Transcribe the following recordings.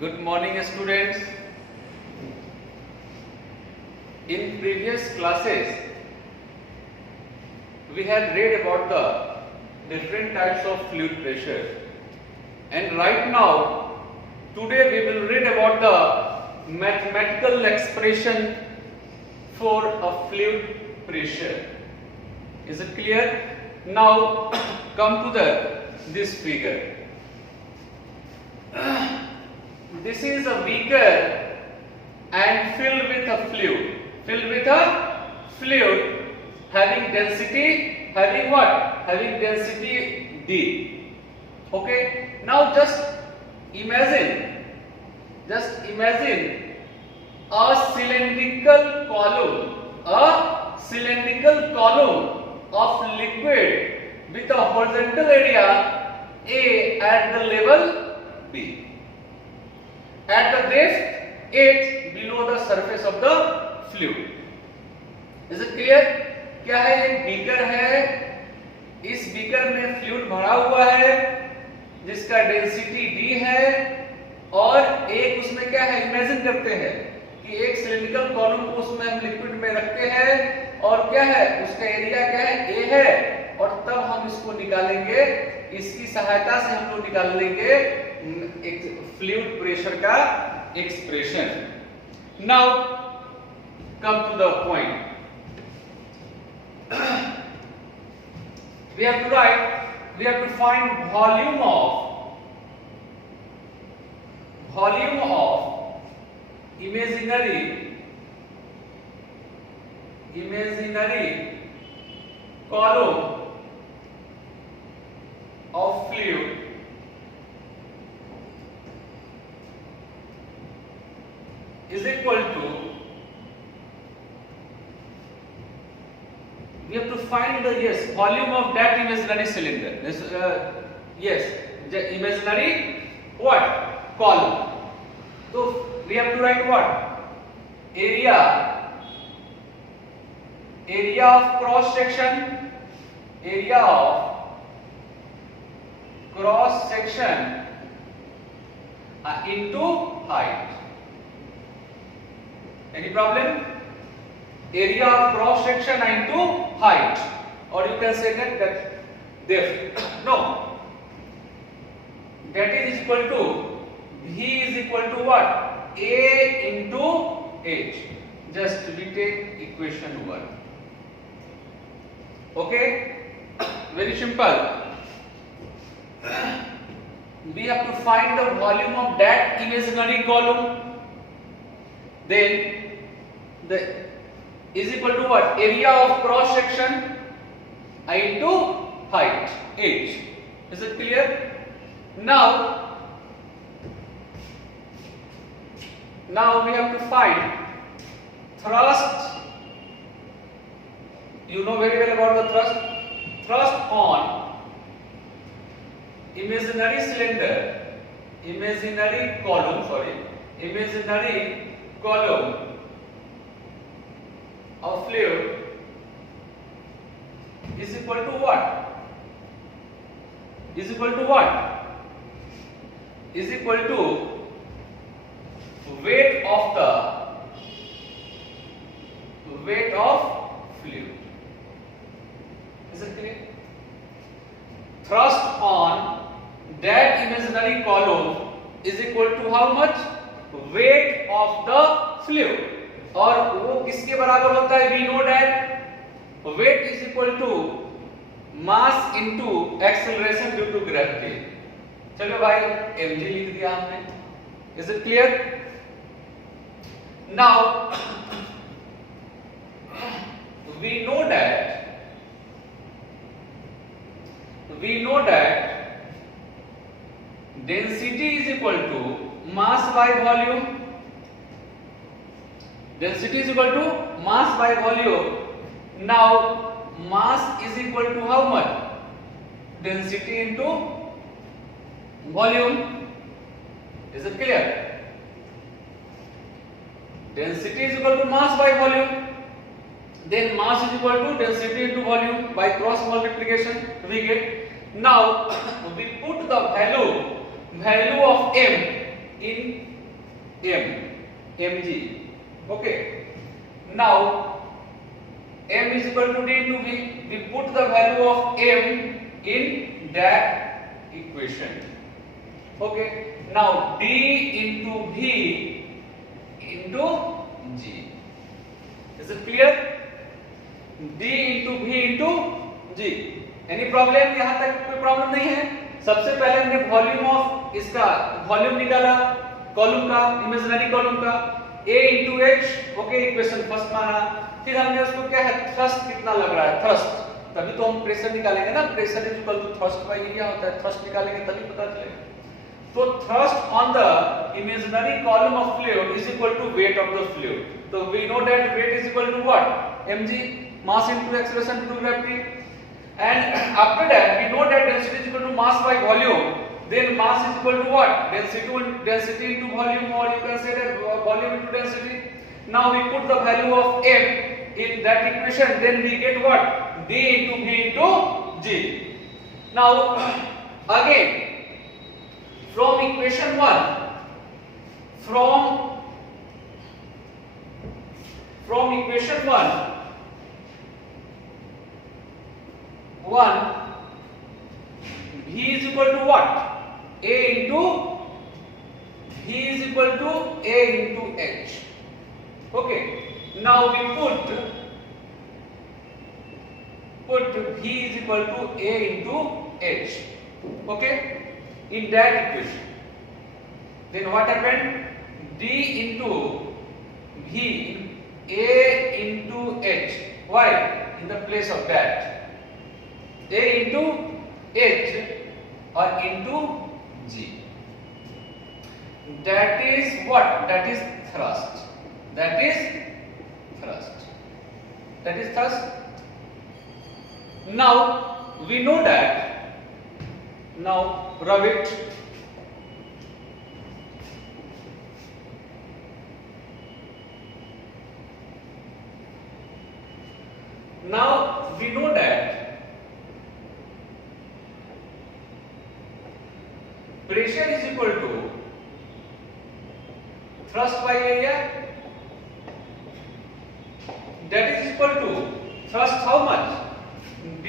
Good morning, students. In previous classes, we had read about the different types of fluid pressure, and right now, today we will read about the mathematical expression for a fluid pressure. Is it clear? Now, come to this figure. This is a beaker and filled with a fluid having density, having what? Having density D. Okay. Now just imagine a cylindrical column of liquid with a horizontal area A at the level B. At the depth H below the surface of the fluid. Is it clear? क्या है? एक beaker है, इस beaker में fluid भरा हुआ है जिसका डेंसिटी D है, और एक उसमें क्या है, इमेजिन करते हैं कि एक सिलिंड्रिकल कॉलम को उसमें हम लिक्विड में रखते हैं और क्या है, उसका एरिया क्या है, A है, और तब हम इसको निकालेंगे, इसकी सहायता से हम लोग निकाल लेंगे एक फ्लूइड प्रेशर का expression. Now come to the point. we have to find volume of imaginary column of fluid is equal to, we have to find the volume of that imaginary cylinder. The imaginary what? Column. So we have to write what? Area of cross section into height. Any problem? Area of cross section into height, or you can say that depth. No, that is equal to V is equal to what? A into H. Just we take equation 1. Okay, very simple. We have to find the volume of that imaginary column. Then the is equal to what? Area of cross section into height H. Is it clear? Now we have to find thrust. You know very well about the thrust. Thrust on imaginary column of fluid is equal to what? Is equal to weight of fluid. Is it clear? Thrust on that imaginary column is equal to how much? Weight of the fluid. और वो किसके बराबर होता है? We know that weight is equal to mass into acceleration due to gravity. चलो भाई mg लिख दिया हमने. Is it clear? Now we know that density is equal to mass by volume. Density is equal to mass by volume. Now mass is equal to how much? Density into volume. Is it clear? Density is equal to mass by volume. Then mass is equal to density into volume. By cross multiplication we get. Now we put the value of m in mg. Okay, now m is equal to d into v. We put the value of m in that equation. Okay, now d into v into g. Is it clear? d into v into g. Any problem? यहां तक कोई problem नहीं है। सबसे पहले हमने volume of इसका volume निकाला कॉलम का, इमेजिनरी कॉलम का, a into h। Okay, equation first माना। फिर हमने उसको क्या है, थ्रस्ट कितना लग रहा है, थ्रस्ट, तभी तो हम प्रेशर निकालेंगे ना। Pressure is equal to thrust by area होता है, थ्रस्ट निकालेंगे तभी पता चलेगा। तो thrust on the imaginary column of fluid is equal to weight of the fluid. तो we know that weight is equal to what, mg, mass into acceleration into gravity। And after that we know that density is equal to mass by volume, then mass is equal to what, density into volume, or you can say that volume into density. Now we put the value of m in that equation, then we get what, d into v into g. Now again from equation 1, from equation 1 v is equal to what, a into v is equal to a into h. Okay, now we put v is equal to a into h, okay, in that equation. Then what happened, d into v, a into h. Why? In the place of that, a into h or into g. That is what? That is thrust. That is thrust. That is thrust. Now we know that. Now rub it. Now we know that pressure is equal to thrust by area. That is equal to thrust how much, d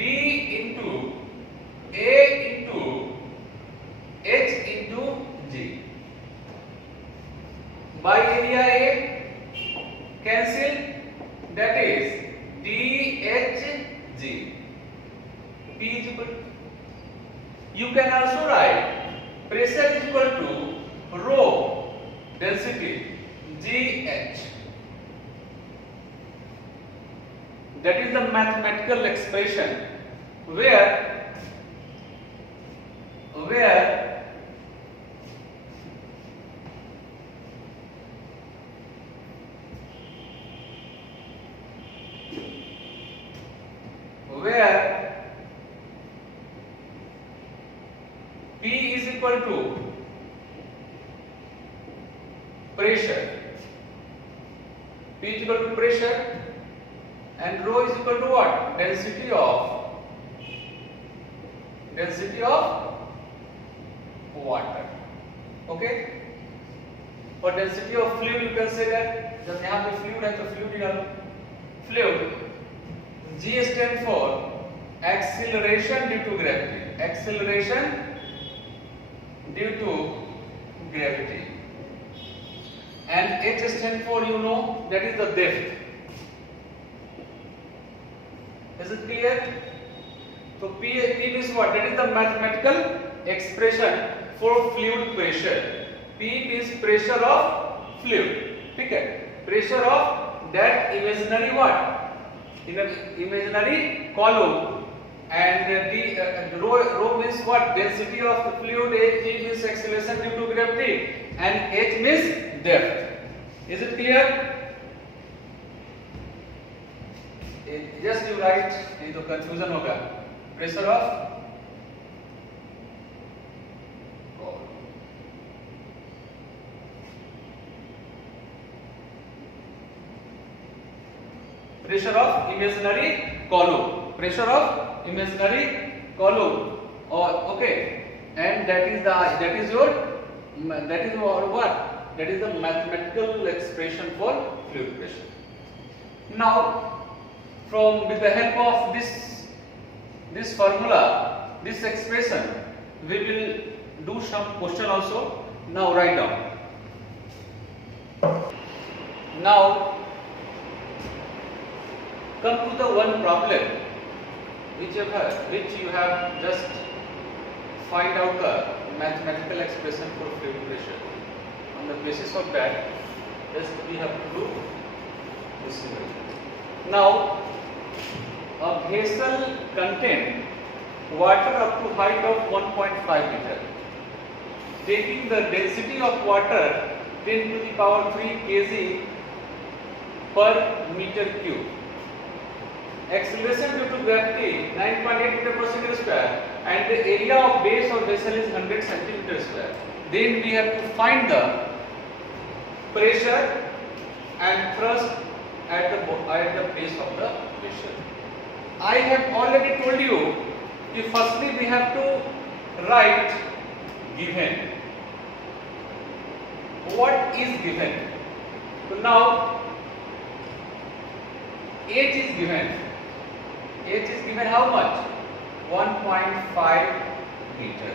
into a into h into g. By area a cancel, that is dhg. P is equal to, you can also write pressure is equal to rho density gh. That is the mathematical expression where P is equal to pressure, P is equal to pressure, and rho is equal to what, density of water. Okay, for density of fluid you can say that, जब यहाँ पे fluid है तो fluid निकालो, fluid G stand for acceleration due to gravity, acceleration due to gravity, and H stand for, you know, that is the depth. Is it clear? So P means what? That is the mathematical expression for fluid pressure. P means pressure of fluid. ठीक है? Pressure of that imaginary what? In an imaginary column. And rho means what? Density of the fluid. G means acceleration due to gravity, and H means depth. Is it clear? Just you write, नहीं तो confusion होगा. Pressure of imaginary column. Pressure of imaginary column. Or okay, and that is your That is what? That is the mathematical expression for fluid pressure. Now, with the help of this formula, this expression, we will do some question also. Now write down. Now come to the one problem which you have just find out the mathematical expression for fluid pressure. On the basis of that, just we have to do this. Now, a vessel contain water up to height of 1.5 meter. Taking the density of water 10 to the power 3 kg per meter cube. Acceleration due to gravity 9.8 meter per second square, and the area of base of vessel is 100 centimeter square. Then we have to find the pressure and thrust at the base of the vessel. I have already told you that firstly we have to write given. What is given? So now H is given. H is given how much? 1.5 meter.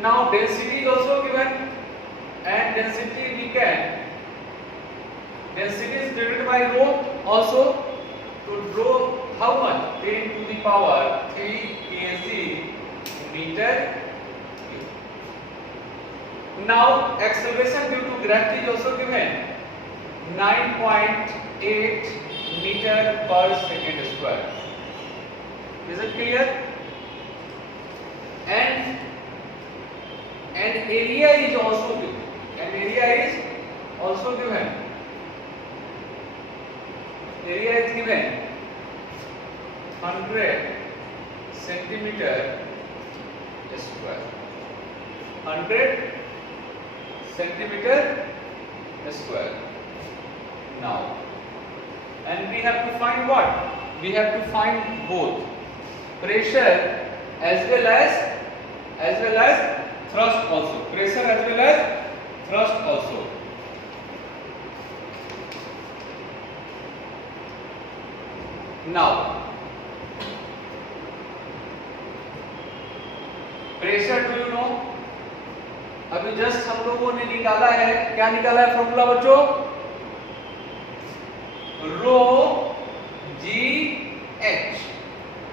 Now density is also given, and density is divided by rho also. To rho how much? 10 to the power 3 kg meter cube. Now acceleration due to gravity is also given, 9.8 meter per second square. Is it clear? And area is also given. Area is given 100 centimeter square. 100 centimeter square. Now, and we have to find what? We have to find both pressure as well as thrust also. Pressure as well as thrust also. Now, pressure do you know? अभी just हम लोगों ने निकाला है, क्या निकाला है formula बच्चों? Rho g h.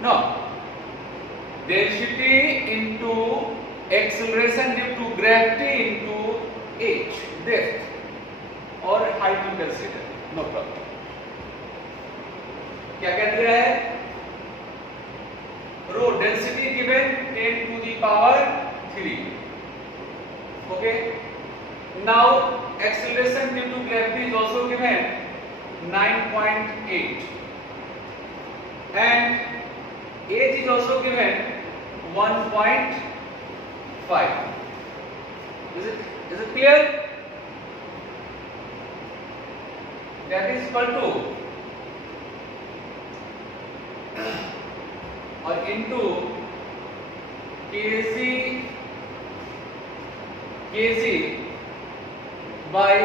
No, density into acceleration due to gravity into h, depth और height to consider. No problem. क्या कह दिया है? Rho density given 10 to the power 3. Okay. Now acceleration due to gravity is also given 9.8, and h is also given 1.5. Is it clear? That is equal to or into kg by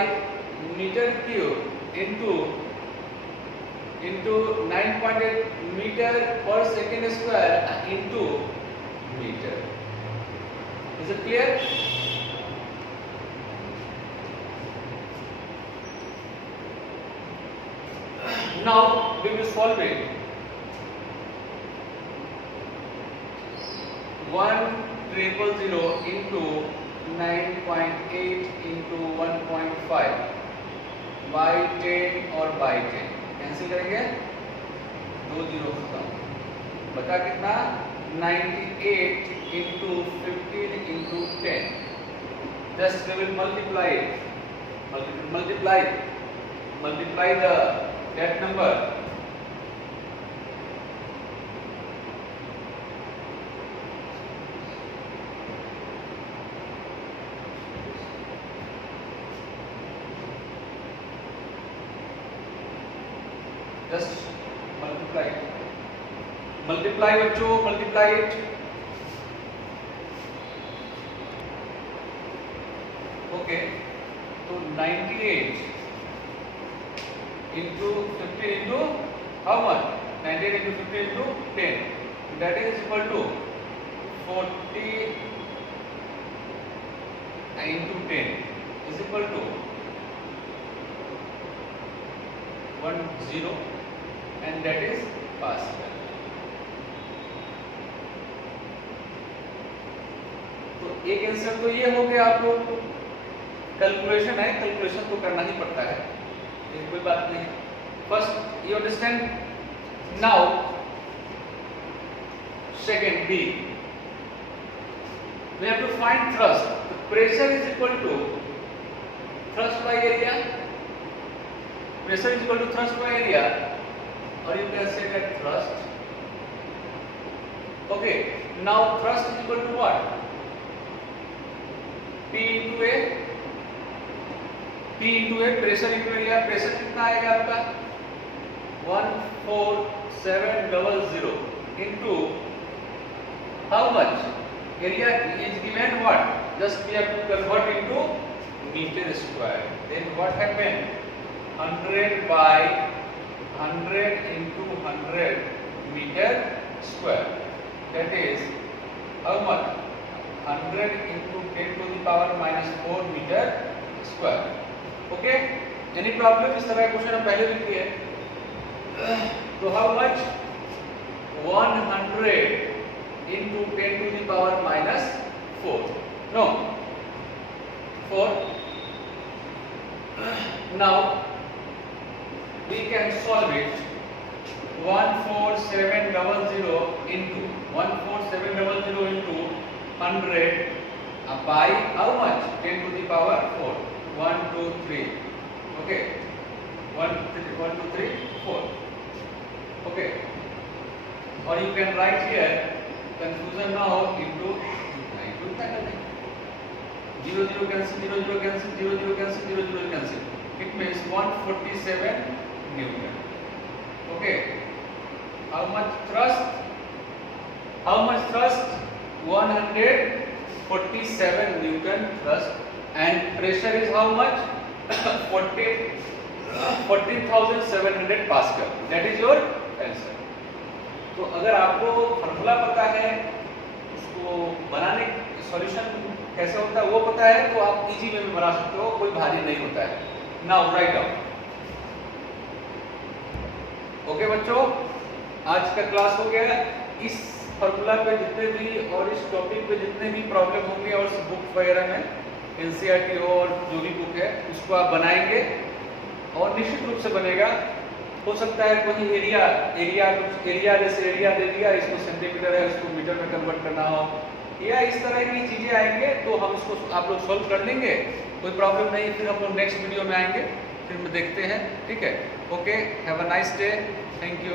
meter cube into 9.8 meter per second square into meter. Is it clear? Now we will solve it. 1,000 into 9.8 into 1.5 by 10 और by 10 cancel करेंगे, 2 0 खत्म. बता कितना? 98 into 15 into 10. Just we will multiply that number. Just multiply बच्चों, multiply it. Okay, तो 98 into 50 into how much? 98 into 50 into 10. That is equal to 40 into 10 is equal to 10, and that is Pascal. तो एक answer तो ये हो गया, आप लोग कैलकुलेशन है, कैलकुलेशन तो करना ही पड़ता है, कोई बात नहीं. First you understand. Now second B, we have to find thrust. The pressure is equal to thrust by area. Pressure is equal to thrust by area, or you can say that thrust. Okay, now thrust is equal to what? P into A. P into A, pressure into area. Pressure कितना आएगा आपका? 14700 into how much? Area is given what? Just we have to convert into meter square. Then what happened? 100 by 100 into 100 meter square. That is how much? 100 into 10 to the power minus 4 meter square. Okay? Any problem? इस तरह का question हम पहले भी किए. तो how much? 100 into 10 to the power minus 4. No. 4. Now we can solve it. 14700 into 14700 into 100 by how much? 10 to the power 4. 1 2 3. Okay. 1 2 3 4. Okay. Or you can write here, confusion now, into 0 0 cancel, 0 0 cancel, 0 0 cancel, 0 0 cancel. It means 147 Newton. Okay. How much thrust? How much thrust? 147 Newton thrust. And pressure is how much? 14,700 Pascal. That is your answer. तो अगर आपको formula पता है, उसको बनाने solution कैसे होता है वो पता है, तो आप इजी वे में बना सकते हो, कोई भारी नहीं होता है. Now write down. ओके बच्चों, आज का क्लास हो गया. इस फॉर्मूला पे जितने भी और इस टॉपिक पे जितने भी प्रॉब्लम होंगे और इस बुक वगैरह में एनसीईआरटी हो और जो भी बुक है उसको आप बनाएंगे, और निश्चित रूप से बनेगा. हो सकता है कोई एरिया कुछ एरिया जैसे एरिया दे दिया, इसको सेंटीमीटर है, इसको मीटर में कन्वर्ट करना हो, या इस तरह की चीजें आएंगे तो हम उसको आप लोग सॉल्व कर लेंगे, कोई प्रॉब्लम नहीं. फिर हम लोग नेक्स्ट वीडियो में आएंगे, फिर देखते हैं. ठीक है. Okay, have a nice day. Thank you.